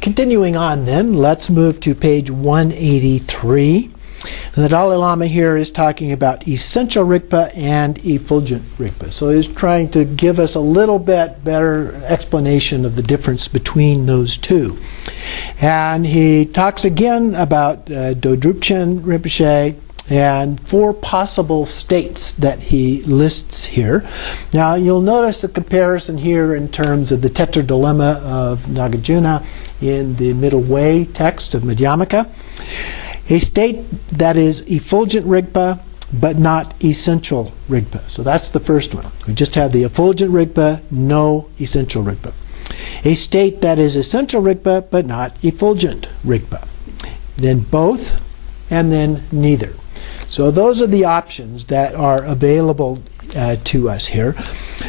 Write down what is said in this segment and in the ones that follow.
continuing on then, let's move to page 183. And the Dalai Lama here is talking about essential Rigpa and effulgent Rigpa. So he's trying to give us a little bit better explanation of the difference between those two. And he talks again about Dzogchen Rinpoche and 4 possible states that he lists here. Now you'll notice a comparison here in terms of the Tetradilemma of Nagarjuna in the Middle Way text of Madhyamaka. A state that is effulgent Rigpa, but not essential Rigpa. So that's the first one. We just have the effulgent Rigpa, no essential Rigpa. A state that is essential Rigpa, but not effulgent Rigpa. Then both, and then neither. So those are the options that are available to us here.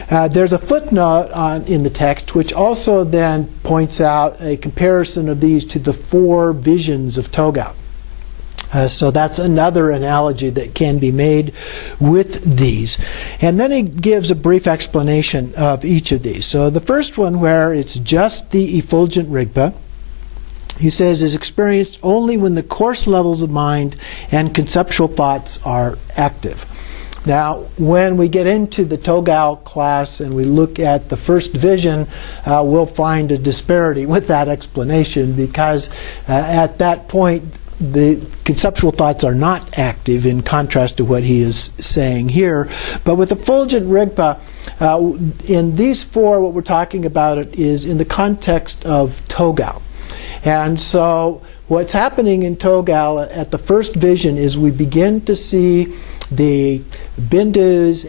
There's a footnote in the text which also then points out a comparison of these to the 4 visions of Togao. So that's another analogy that can be made with these. And then he gives a brief explanation of each of these. So the first one, where it's just the effulgent Rigpa, he says is experienced only when the coarse levels of mind and conceptual thoughts are active. Now, when we get into the Togao class and we look at the first vision, we'll find a disparity with that explanation, because at that point the conceptual thoughts are not active, in contrast to what he is saying here. But with effulgent Rigpa, in these 4, what we're talking about it is in the context of Togao. And so what's happening in Togao at the first vision is we begin to see the bindus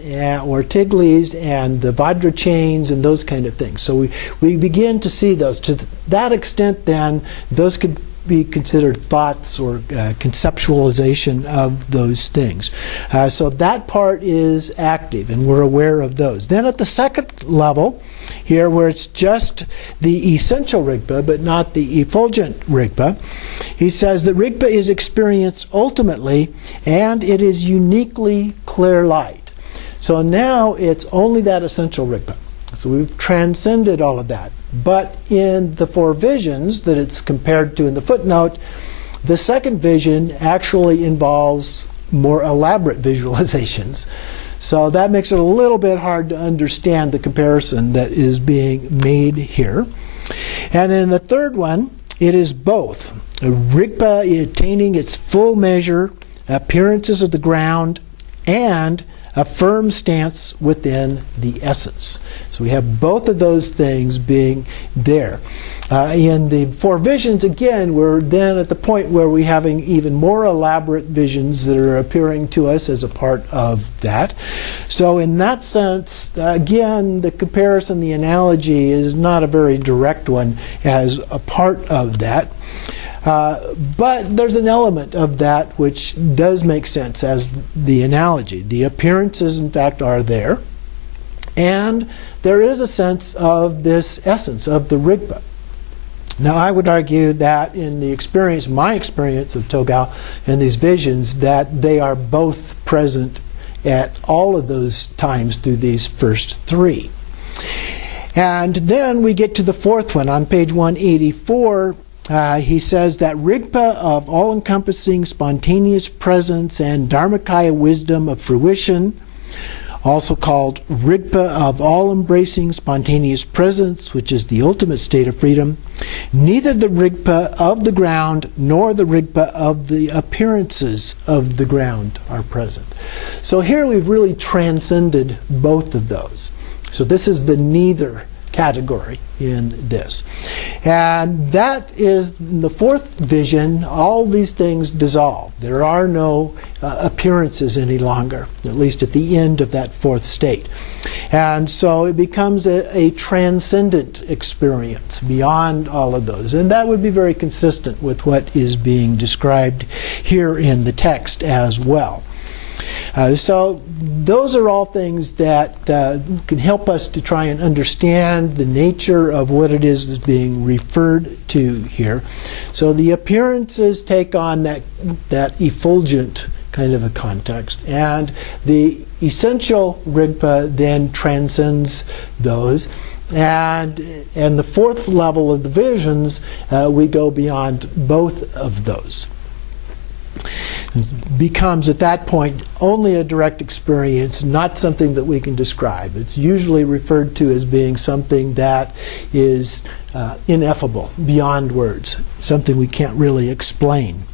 or tiglis and the vajra chains and those kind of things. So we begin to see those. To that extent then, those could be considered thoughts or conceptualization of those things. So that part is active, and we're aware of those. Then at the second level, here where it's just the essential Rigpa but not the effulgent Rigpa, he says that Rigpa is experienced ultimately, and it is uniquely clear light. So now it's only that essential Rigpa. So we've transcended all of that. But in the 4 visions that it's compared to in the footnote, the second vision actually involves more elaborate visualizations. So that makes it a little bit hard to understand the comparison that is being made here. And in the third one, it is both. A Rigpa attaining its full measure, appearances of the ground, and a firm stance within the essence. So we have both of those things being there. In the 4 visions, again, we're then at the point where we're having even more elaborate visions that are appearing to us as a part of that. So in that sense, again, the comparison, the analogy is not a very direct one as a part of that. But there's an element of that which does make sense as the analogy. The appearances, in fact, are there. And there is a sense of this essence of the Rigpa. Now, I would argue that in the experience, my experience of Togao and these visions, that they are both present at all of those times through these first 3. And then we get to the 4th one on page 184. He says that Rigpa of all-encompassing spontaneous presence and Dharmakaya wisdom of fruition, also called Rigpa of all-embracing spontaneous presence, which is the ultimate state of freedom, neither the Rigpa of the ground nor the Rigpa of the appearances of the ground are present. So here we've really transcended both of those. So this is the neither category in this. And that is in the 4th vision, all these things dissolve. There are no appearances any longer, at least at the end of that 4th state. And so it becomes a transcendent experience beyond all of those. And that would be very consistent with what is being described here in the text as well. So those are all things that can help us to try and understand the nature of what it is that's being referred to here. So the appearances take on that effulgent kind of a context, and the essential Rigpa then transcends those. And the fourth level of the visions, we go beyond both of those. It becomes at that point only a direct experience, not something that we can describe. It's usually referred to as being something that is ineffable, beyond words, something we can't really explain.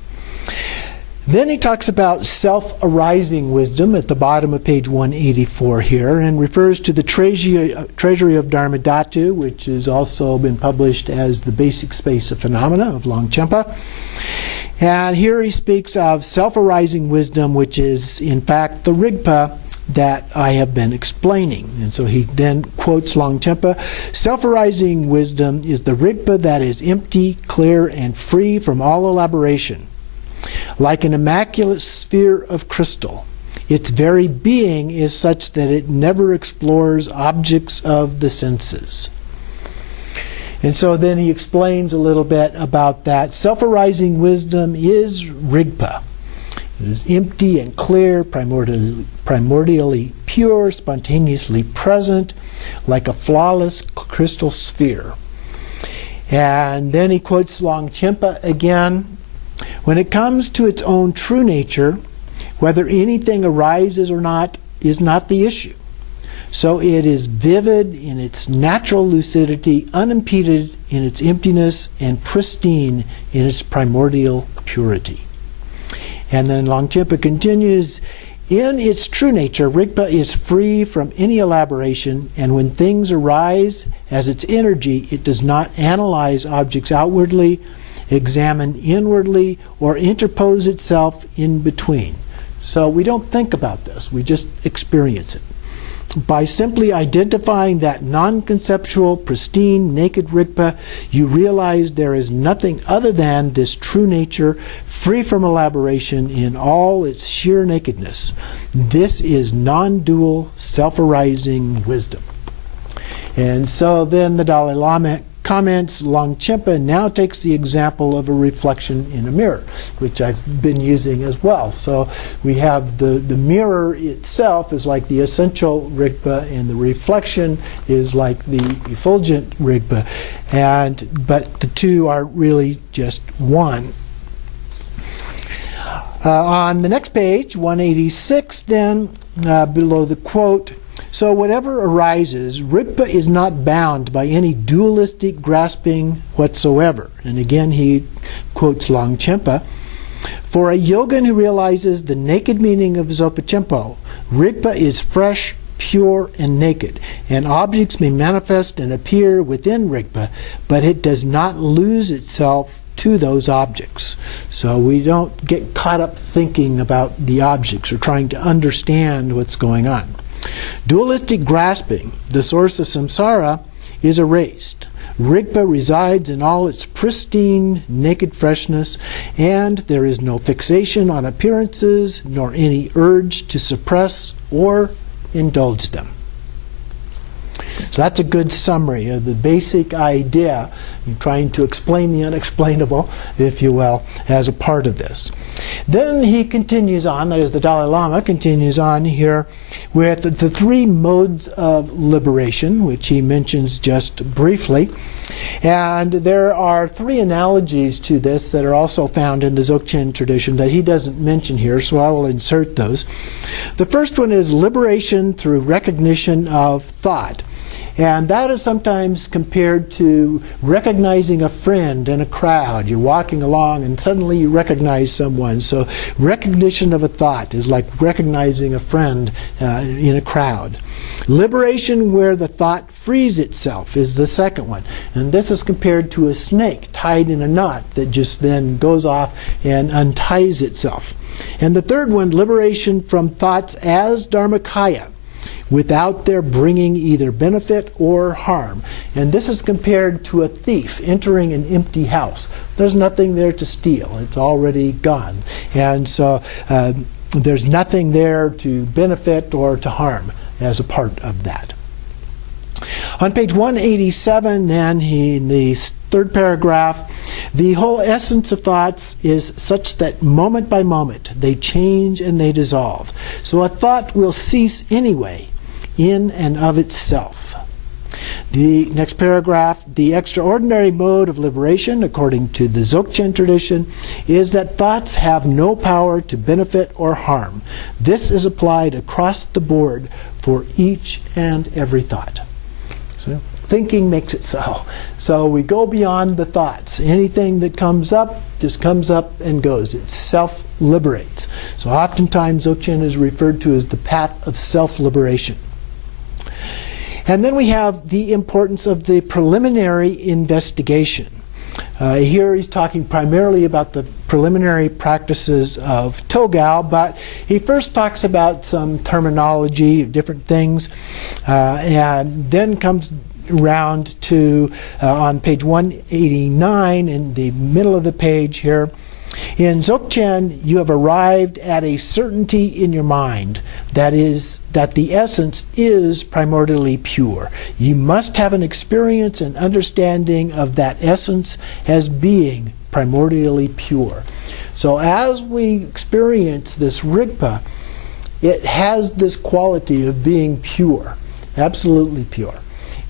Then he talks about self-arising wisdom at the bottom of page 184 here, and refers to the treasury of Dharmadhatu, which has also been published as The Basic Space of Phenomena of Longchenpa. And here he speaks of self-arising wisdom, which is in fact the Rigpa that I have been explaining. And so he then quotes Longchenpa, "Self-arising wisdom is the Rigpa that is empty, clear, and free from all elaboration. Like an immaculate sphere of crystal, its very being is such that it never explores objects of the senses." And so then he explains a little bit about that. Self-arising wisdom is Rigpa. It is empty and clear, primordially pure, spontaneously present, like a flawless crystal sphere. And then he quotes Longchenpa again. "When it comes to its own true nature, whether anything arises or not is not the issue. So it is vivid in its natural lucidity, unimpeded in its emptiness, and pristine in its primordial purity." And then Longchenpa continues, "In its true nature, Rigpa is free from any elaboration, and when things arise as its energy, it does not analyze objects outwardly, examine inwardly, or interpose itself in between." So we don't think about this, we just experience it. By simply identifying that non-conceptual, pristine, naked Rigpa, you realize there is nothing other than this true nature, free from elaboration in all its sheer nakedness. This is non-dual, self-arising wisdom. And so then the Dalai Lama comments, Longchenpa now takes the example of a reflection in a mirror, which I've been using as well. So we have the mirror itself is like the essential Rigpa, and the reflection is like the effulgent Rigpa. But the two are really just one. On the next page, 186, then, below the quote, "So whatever arises, Rigpa is not bound by any dualistic grasping whatsoever." And again he quotes Longchenpa, "For a yogin who realizes the naked meaning of Dzogchen, Rigpa is fresh, pure, and naked, and objects may manifest and appear within Rigpa, but it does not lose itself to those objects." So we don't get caught up thinking about the objects or trying to understand what's going on. Dualistic grasping, the source of samsara, is erased. Rigpa resides in all its pristine, naked freshness, and there is no fixation on appearances, nor any urge to suppress or indulge them. So that's a good summary of the basic idea, trying to explain the unexplainable, if you will, as a part of this. Then he continues on, that is the Dalai Lama continues on here with the three modes of liberation, which he mentions just briefly. And there are three analogies to this that are also found in the Dzogchen tradition that he doesn't mention here, so I will insert those. The first one is liberation through recognition of thought. And that is sometimes compared to recognizing a friend in a crowd. You're walking along and suddenly you recognize someone. So recognition of a thought is like recognizing a friend in a crowd. Liberation where the thought frees itself is the second one. And this is compared to a snake tied in a knot that just then goes off and unties itself. And the third one, liberation from thoughts as dharmakaya, without their bringing either benefit or harm. And this is compared to a thief entering an empty house. There's nothing there to steal. It's already gone. And so there's nothing there to benefit or to harm as a part of that. On page 187, then, in the third paragraph, the whole essence of thoughts is such that moment by moment they change and they dissolve. So a thought will cease anyway, in and of itself. The next paragraph, the extraordinary mode of liberation, according to the Dzogchen tradition, is that thoughts have no power to benefit or harm. This is applied across the board for each and every thought. So, thinking makes it so. So we go beyond the thoughts. Anything that comes up just comes up and goes. It self-liberates. So oftentimes Dzogchen is referred to as the path of self-liberation. And then we have the importance of the preliminary investigation. Here he's talking primarily about the preliminary practices of Togao, but he first talks about some terminology, different things, and then comes around to on page 189 in the middle of the page here. In Dzogchen, you have arrived at a certainty in your mind, that is, that the essence is primordially pure. You must have an experience and understanding of that essence as being primordially pure. So as we experience this Rigpa, it has this quality of being pure, absolutely pure.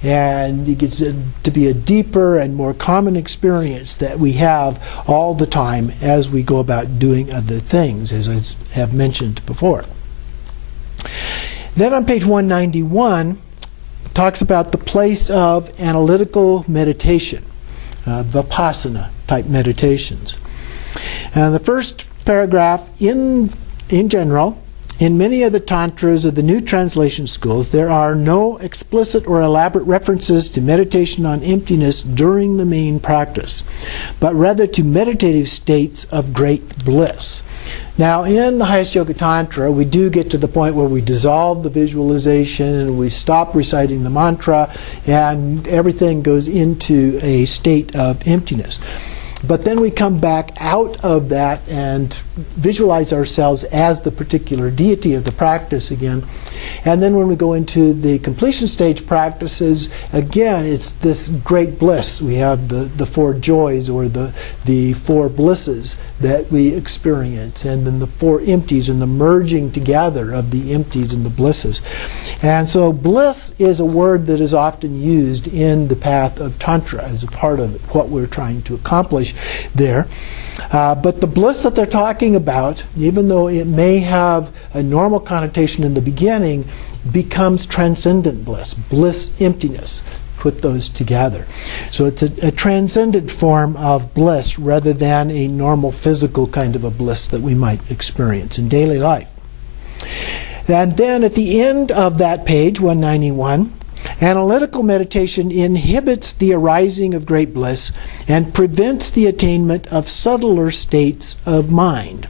And it gets to be a deeper and more common experience that we have all the time as we go about doing other things, as I have mentioned before. Then on page 191, it talks about the place of analytical meditation, Vipassana type meditations. And the first paragraph, in general, in many of the tantras of the new translation schools, there are no explicit or elaborate references to meditation on emptiness during the main practice, but rather to meditative states of great bliss. Now, in the highest yoga tantra, we do get to the point where we dissolve the visualization and we stop reciting the mantra, and everything goes into a state of emptiness. But then we come back out of that and visualize ourselves as the particular deity of the practice again. And then when we go into the completion stage practices, again, it's this great bliss. We have the four joys, or the four blisses that we experience, and then the four empties and the merging together of the empties and the blisses. And so bliss is a word that is often used in the path of Tantra as a part of what we're trying to accomplish there. But the bliss that they're talking about, even though it may have a normal connotation in the beginning, becomes transcendent bliss, bliss emptiness. Put those together. So it's a transcendent form of bliss rather than a normal physical kind of a bliss that we might experience in daily life. And then at the end of that page, 191, analytical meditation inhibits the arising of great bliss and prevents the attainment of subtler states of mind.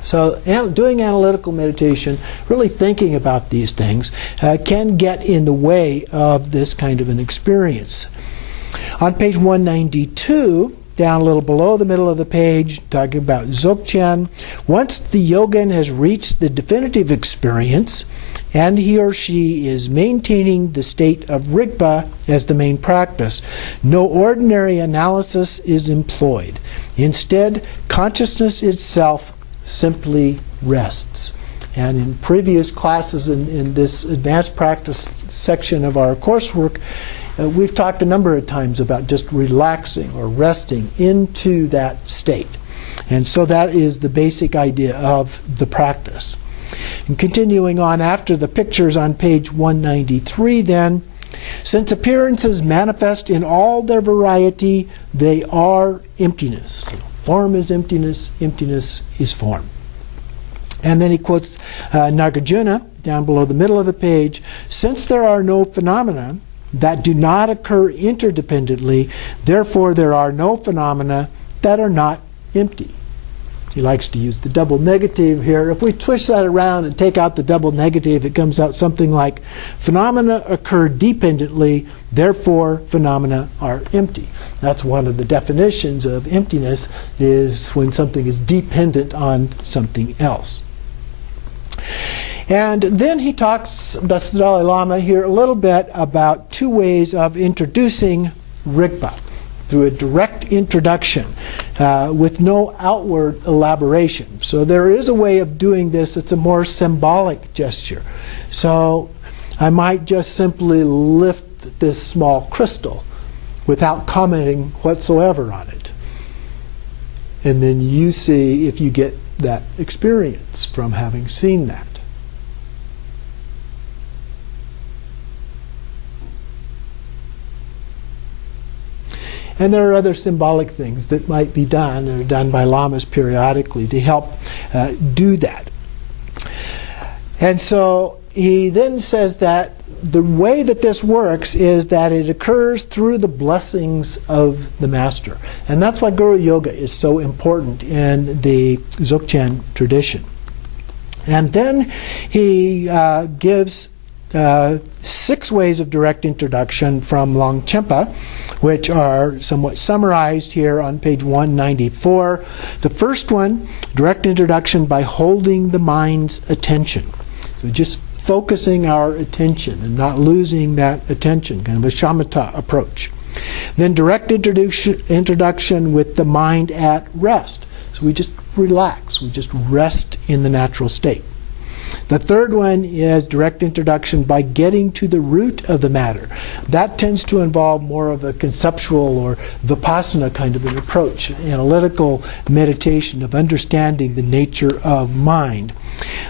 So doing analytical meditation, really thinking about these things, can get in the way of this kind of an experience. On page 192, down a little below the middle of the page, talking about Dzogchen, once the yogin has reached the definitive experience, and he or she is maintaining the state of Rigpa as the main practice, no ordinary analysis is employed. Instead, consciousness itself simply rests. And in previous classes in this advanced practice section of our coursework, we've talked a number of times about just relaxing or resting into that state. And so that is the basic idea of the practice. And continuing on after the pictures on page 193 then, since appearances manifest in all their variety, they are emptiness. Form is emptiness, emptiness is form. And then he quotes Nagarjuna down below the middle of the page, since there are no phenomena that do not occur interdependently, therefore there are no phenomena that are not empty. He likes to use the double negative here. If we twist that around and take out the double negative, it comes out something like, phenomena occur dependently, therefore phenomena are empty. That's one of the definitions of emptiness, is when something is dependent on something else. And then he talks, that's the Dalai Lama here, a little bit about two ways of introducing Rigpa, through a direct introduction with no outward elaboration. So there is a way of doing this that's a more symbolic gesture. So I might just simply lift at this small crystal without commenting whatsoever on it. And then you see if you get that experience from having seen that. And there are other symbolic things that might be done, or done by lamas periodically, to help do that. And so he then says that the way that this works is that it occurs through the blessings of the master. And that's why Guru Yoga is so important in the Dzogchen tradition. And then he gives 6 ways of direct introduction from Longchenpa, which are somewhat summarized here on page 194. The first one, direct introduction by holding the mind's attention. So just focusing our attention and not losing that attention, kind of a shamatha approach. Then direct introduction with the mind at rest. So we just relax, we just rest in the natural state. The third one is direct introduction by getting to the root of the matter. That tends to involve more of a conceptual or vipassana kind of an approach, analytical meditation of understanding the nature of mind.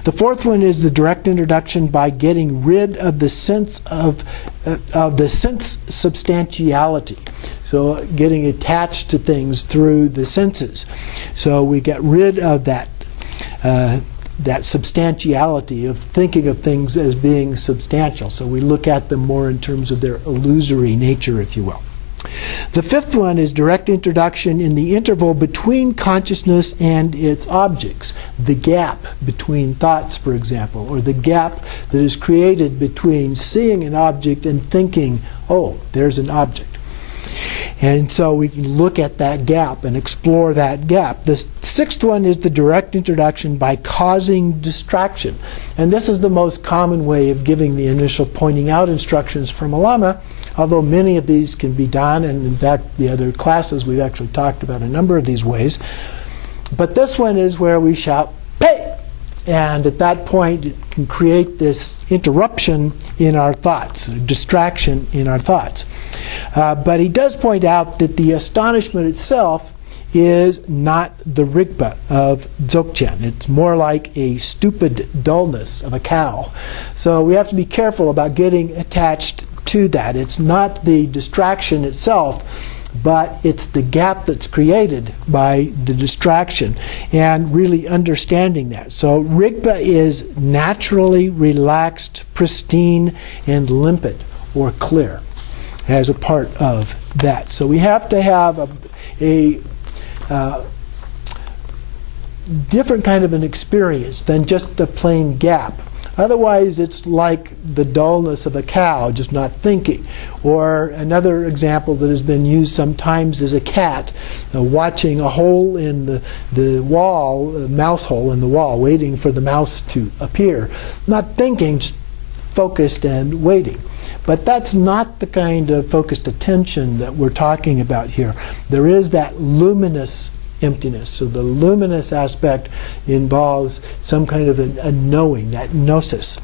The fourth one is the direct introduction by getting rid of the sense of the sense substantiality. So getting attached to things through the senses. So we get rid of that that substantiality of thinking of things as being substantial. So we look at them more in terms of their illusory nature, if you will. The fifth one is direct introduction in the interval between consciousness and its objects. The gap between thoughts, for example, or the gap that is created between seeing an object and thinking, oh, there's an object. And so we can look at that gap and explore that gap. The sixth one is the direct introduction by causing distraction. And this is the most common way of giving the initial pointing out instructions from a lama, although many of these can be done, and in fact the other classes we've actually talked about a number of these ways. But this one is where we shout, "Pay!" And at that point it can create this interruption in our thoughts, a distraction in our thoughts. But he does point out that the astonishment itself is not the rigpa of Dzogchen. It's more like a stupid dullness of a cow. So we have to be careful about getting attached to that. It's not the distraction itself, but it's the gap that's created by the distraction, and really understanding that. So rigpa is naturally relaxed, pristine, and limpid, or clear, as a part of that. So we have to have a different kind of an experience than just a plain gap. Otherwise, it's like the dullness of a cow, just not thinking. Or another example that has been used sometimes is a cat watching a hole in the wall, a mouse hole in the wall, waiting for the mouse to appear. Not thinking, just focused and waiting. But that's not the kind of focused attention that we're talking about here. There is that luminous emptiness. So the luminous aspect involves some kind of a knowing, that gnosis,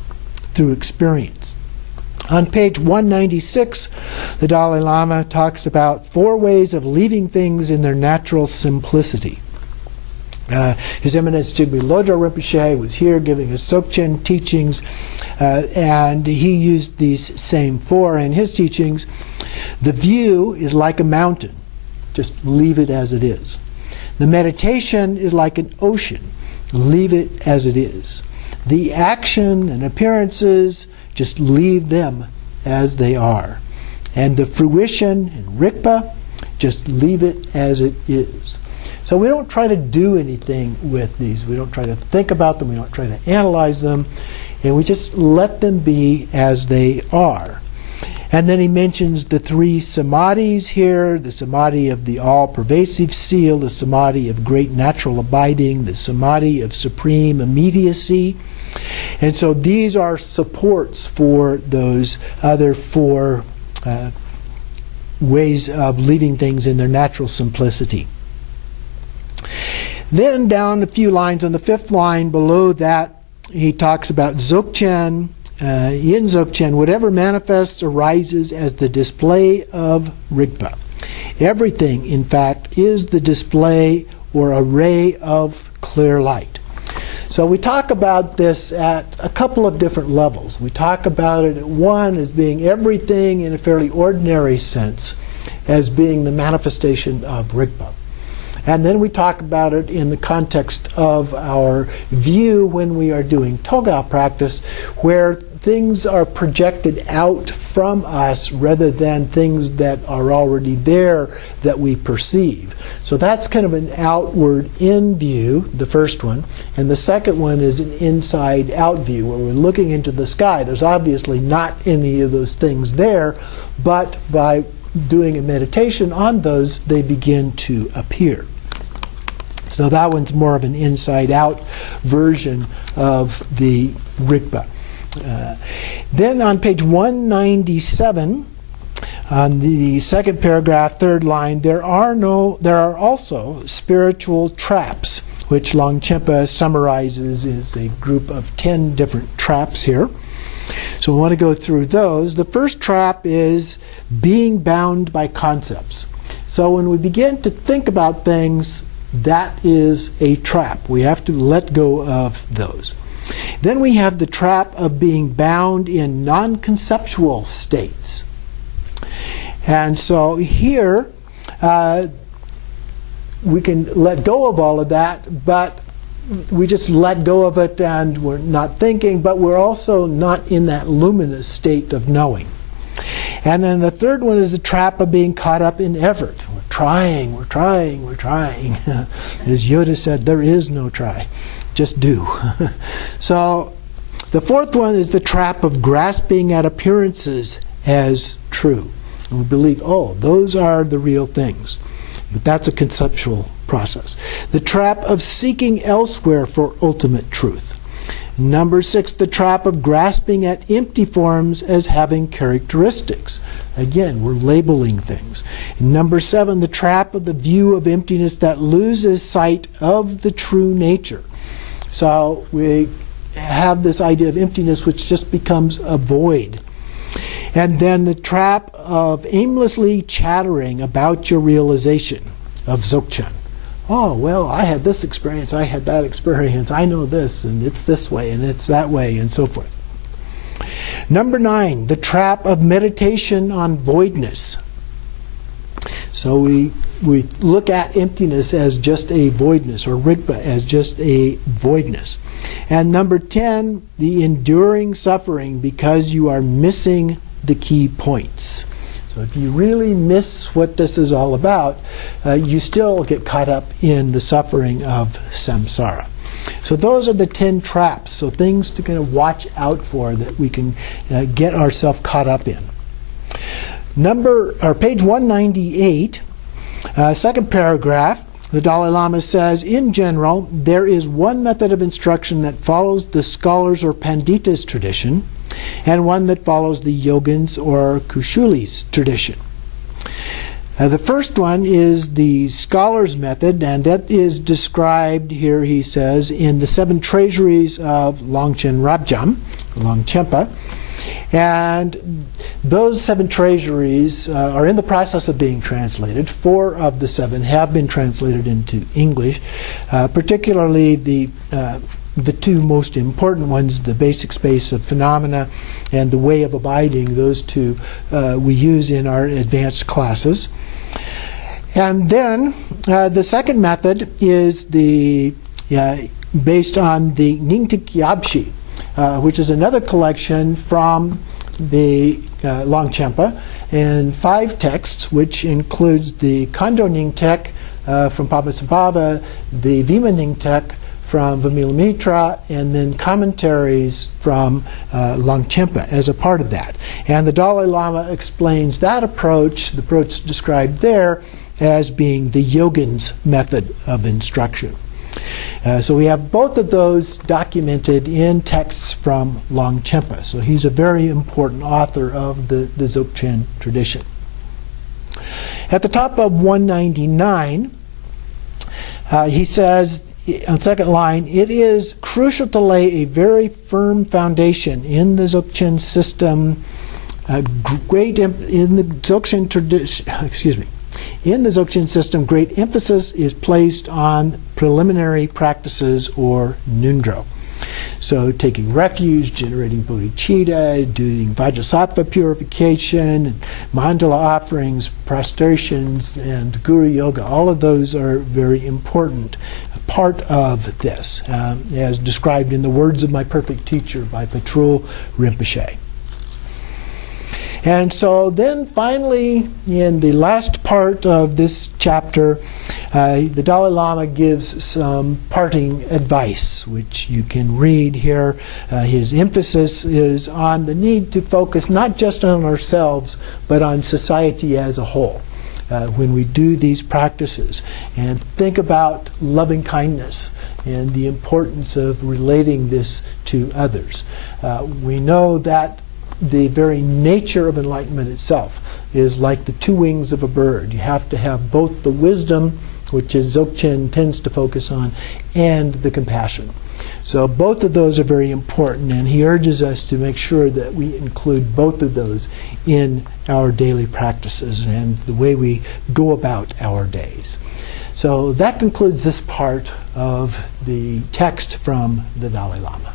through experience. On page 196, the Dalai Lama talks about 4 ways of leaving things in their natural simplicity. His Eminence Jigme Lodro Rinpoche was here giving his Dzogchen teachings, and he used these same 4 in his teachings. The view is like a mountain. Just leave it as it is. The meditation is like an ocean. Leave it as it is. The action and appearances, just leave them as they are. And the fruition and rigpa, just leave it as it is. So we don't try to do anything with these. We don't try to think about them. We don't try to analyze them. And we just let them be as they are. And then he mentions the 3 samadhis here, the samadhi of the all-pervasive seal, the samadhi of great natural abiding, the samadhi of supreme immediacy. And so these are supports for those other 4 ways of leaving things in their natural simplicity. Then down a few lines on the 5th line below that, he talks about Dzogchen, in Dzogchen, whatever manifests arises as the display of Rigpa. Everything, in fact, is the display or a ray of clear light. So we talk about this at a couple of different levels. We talk about it at one as being everything in a fairly ordinary sense, as being the manifestation of Rigpa. And then we talk about it in the context of our view when we are doing Togao practice, where things are projected out from us rather than things that are already there that we perceive. So that's kind of an outward-in view, the first one. And the second one is an inside-out view, where we're looking into the sky. There's obviously not any of those things there, but by doing a meditation on those, they begin to appear. So that one's more of an inside-out version of the Rigpa. Then on page 197, on the second paragraph, third line, there are also spiritual traps, which Longchenpa summarizes as a group of 10 different traps here. So we want to go through those. The first trap is being bound by concepts. So when we begin to think about things, that is a trap. We have to let go of those. Then we have the trap of being bound in non-conceptual states. And so here, we can let go of all of that, but we just let go of it and we're not thinking, but we're also not in that luminous state of knowing. And then the third one is the trap of being caught up in effort. We're trying. As Yoda said, there is no try. Just do. So the fourth one is the trap of grasping at appearances as true. And we believe, oh, those are the real things. But that's a conceptual process. The trap of seeking elsewhere for ultimate truth. Number 6, the trap of grasping at empty forms as having characteristics. Again, we're labeling things. And number 7, the trap of the view of emptiness that loses sight of the true nature. So we have this idea of emptiness which just becomes a void. And then the trap of aimlessly chattering about your realization of Dzogchen. Oh, well, I had this experience, I had that experience, I know this, and it's this way, and it's that way, and so forth. Number 9, the trap of meditation on voidness. So we look at emptiness as just a voidness, or Rigpa as just a voidness. And number 10, the enduring suffering because you are missing the key points. So if you really miss what this is all about, you still get caught up in the suffering of samsara. So those are the 10 traps, so things to kind of watch out for that we can get ourselves caught up in. Page 198, second paragraph, the Dalai Lama says, in general, there is one method of instruction that follows the scholars or panditas tradition, and one that follows the yogins or kushulis tradition. The first one is the scholar's method, and that is described here, he says, in the 7 treasuries of Longchenpa. And those 7 treasuries are in the process of being translated. 4 of the 7 have been translated into English, particularly the 2 most important ones, the basic space of phenomena and the way of abiding. Those 2 we use in our advanced classes. And then the second method is based on the Ningtik Yabshi, which is another collection from the Longchenpa, and 5 texts, which includes the Kando Ningtek from Padmasambhava, the Vima Ningtek from Vamilamitra, and then commentaries from Longchenpa as a part of that. And the Dalai Lama explains that approach, the approach described there, as being the yogin's method of instruction. So we have both of those documented in texts from Longchenpa. So he's a very important author of the Dzogchen tradition. At the top of 199, he says, on second line, it is crucial to lay a very firm foundation in the Dzogchen system. In the Dzogchen tradition, in the Dzogchen system, great emphasis is placed on preliminary practices or nundro. So taking refuge, generating bodhicitta, doing vajrasattva purification, mandala offerings, prostrations, and guru yoga, all of those are very important part of this, as described in the Words of My Perfect Teacher by Patrul Rinpoche. And so then finally, in the last part of this chapter, the Dalai Lama gives some parting advice, which you can read here. His emphasis is on the need to focus not just on ourselves, but on society as a whole. When we do these practices, and think about loving kindness and the importance of relating this to others. We know that the very nature of enlightenment itself is like the two wings of a bird. You have to have both the wisdom, which is Dzogchen tends to focus on, and the compassion. So both of those are very important, and he urges us to make sure that we include both of those in our daily practices and the way we go about our days. So that concludes this part of the text from the Dalai Lama.